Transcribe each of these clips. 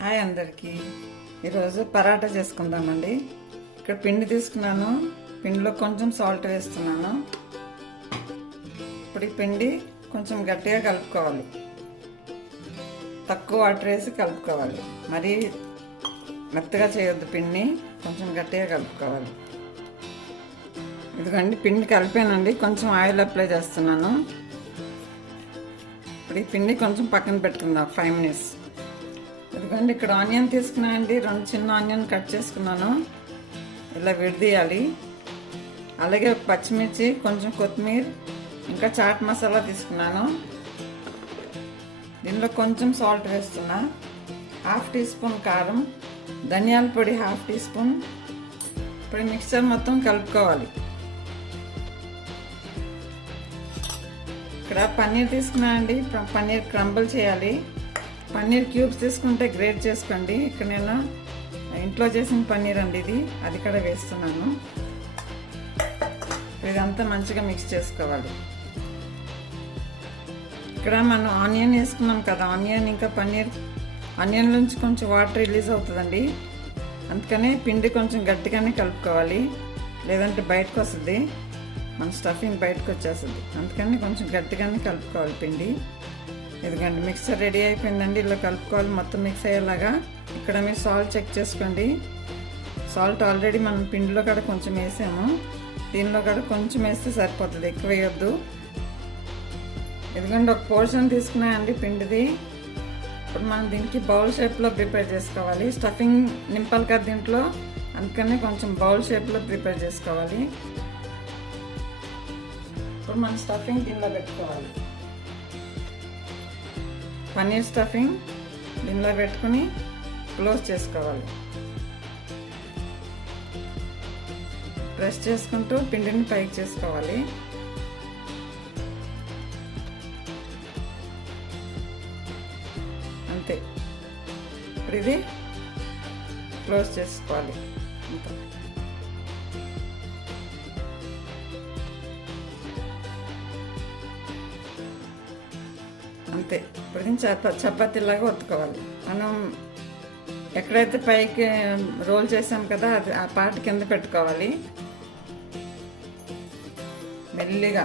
Hi అందరికీ. ఈరోజు పరాటా చేసుకుందామండి. ఇక్కడ పిండి తీసుకున్నాను, పిండిలో కొంచెం సాల్ట్ వేస్తున్నాను. ఇప్పుడు ఈ పిండి కొంచెం గట్టిగా కలుపుకోవాలి, తక్కువ వాటర్ వేసి కలుపుకోవాలి. మరీ మెత్తగా చేయొద్దు, పిండిని కొంచెం గట్టిగా కలుపుకోవాలి. ఇదిగోండి పిండి కలిపానండి, కొంచెం ఆయిల్ అప్లై చేస్తున్నాను. ఇప్పుడు ఈ పిండి కొంచెం పక్కన పెట్టుకుందాం 5 minutes. ఎందుకంటే ఇక్కడ ఆనియన్ తీసుకున్నాను అండి, 2 చిన్న ఆనియన్ కట్ చేసుకున్నాను, ఇలా విడదీయాలి. అలాగే పచ్చిమిర్చి, కొంచెం కొత్తిమీర, ఇంకా చాట్ మసాలా తీసుకున్నాను. దీనిలో కొంచెం సాల్ట్ వేస్తున్నా, 1/2 teaspoon కారం, ధనియాల పొడి 1/2 teaspoon. ఇప్పుడు మిక్సర్ మొత్తం కలుపుకోవాలి. ఇక్కడ పన్నీర్ తీసుకున్నాను అండి, పన్నీర్ క్రంబుల్ చేయాలి. పన్నీర్ క్యూబ్స్ తీసుకుంటే గ్రేట్ చేసుకోండి. ఇక్కడ నేను ఇంట్లో చేసిన పన్నీర్ అండి ఇది, అది కూడా వేస్తున్నాను. ఇదంతా మంచిగా మిక్స్ చేసుకోవాలి. ఇక్కడ మనం ఆనియన్ వేసుకున్నాం కదా, ఆనియన్ ఇంకా పన్నీర్, ఆనియన్ నుంచి కొంచెం వాటర్ రిలీజ్ అవుతుందండి. అందుకనే పిండి కొంచెం గట్టిగానే కలుపుకోవాలి, లేదంటే బయటకు వస్తుంది, మన స్టఫింగ్ బయటకు వచ్చేస్తుంది. అందుకని కొంచెం గట్టిగానే కలుపుకోవాలి పిండి. ఎందుకంటే మిక్సర్ రెడీ అయిపోయిందండి, ఇలా కలుపుకోవాలి మొత్తం మిక్స్ అయ్యేలాగా. ఇక్కడ మీరు సాల్ట్ చెక్ చేసుకోండి. సాల్ట్ ఆల్రెడీ మనం పిండిలో కూడా కొంచెం వేసాము, దీనిలో కూడా కొంచెం వేస్తే సరిపోతుంది, ఎక్కువ వేయొద్దు. ఎందుకంటే ఒక పోర్షన్ తీసుకున్నాయండి పిండిది. ఇప్పుడు మనం దీనికి బౌల్ షేప్లో ప్రిపేర్ చేసుకోవాలి, స్టఫింగ్ నింపాలి కదా దీంట్లో, అందుకని కొంచెం బౌల్ షేప్లో ప్రిపేర్ చేసుకోవాలి. ఇప్పుడు మనం స్టఫింగ్ దీనిలో పెట్టుకోవాలి. పన్నీర్ స్టఫింగ్ దీనిలో పెట్టుకుని క్లోజ్ చేసుకోవాలి. ప్రెస్ చేసుకుంటూ పిండిని పైకి చేసుకోవాలి. అంతే, ఇప్పుడు ఇది క్లోజ్ చేసుకోవాలి. అంతే, ఇప్పుడు దీన్ని చపాతీలాగా ఒత్తుకోవాలి. మనం ఎక్కడైతే పైకి రోల్ చేసాం కదా, అది ఆ పార్ట్ కింద పెట్టుకోవాలి. మెల్లిగా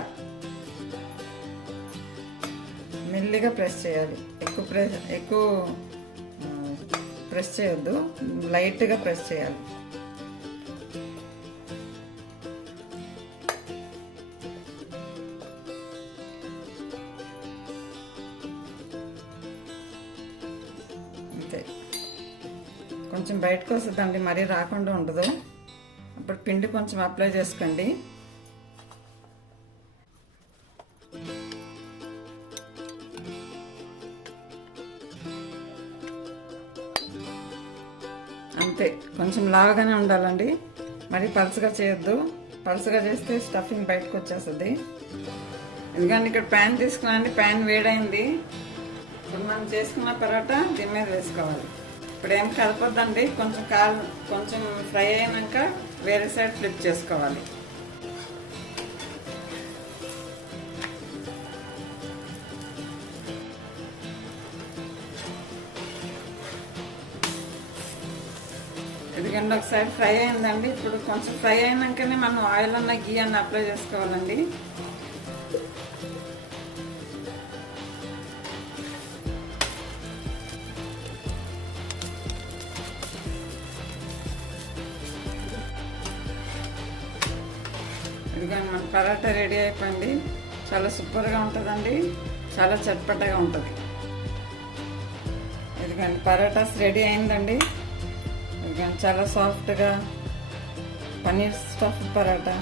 మెల్లిగా ప్రెస్ చేయాలి, ఎక్కువ ప్రెస్ చేయొద్దు, లైట్గా ప్రెస్ చేయాలి. కొంచెం బయటకు వస్తుందండి, మరీ రాకుండా ఉండదు. అప్పుడు పిండి కొంచెం అప్లై చేసుకోండి. అంతే, కొంచెం లావుగానే ఉండాలండి, మరీ పలుచగా చేయొద్దు. పలుచగా చేస్తే స్టఫింగ్ బయటకు వచ్చేస్తుంది. ఎందుకంటే ఇక్కడ ప్యాన్ తీసుకున్నాండి, ప్యాన్ వేడైంది. ఇప్పుడు మనం చేసుకున్న పరోటా దీని మీద వేసుకోవాలి. ఇప్పుడు ఏం కలపొద్దండి, కొంచెం ఫ్రై అయినాక వేరే సైడ్ ఫ్లిప్ చేసుకోవాలి. ఎందుకంటే ఒక సైడ్ ఫ్రై అయిందండి, ఇప్పుడు కొంచెం ఫ్రై అయినాకనే మనం ఆయిల్ అన్న గీ అన్న అప్లై చేసుకోవాలండి. ఇదిగోండి మన పరాటా రెడీ అయిపోయింది. చాలా సూపర్గా ఉంటుందండి, చాలా చట్పటగా ఉంటుంది. ఇదిగోండి పరాటాస్ రెడీ అయిందండి. ఇదిగోండి చాలా సాఫ్ట్గా పన్నీర్ స్టఫ్ పరాటా.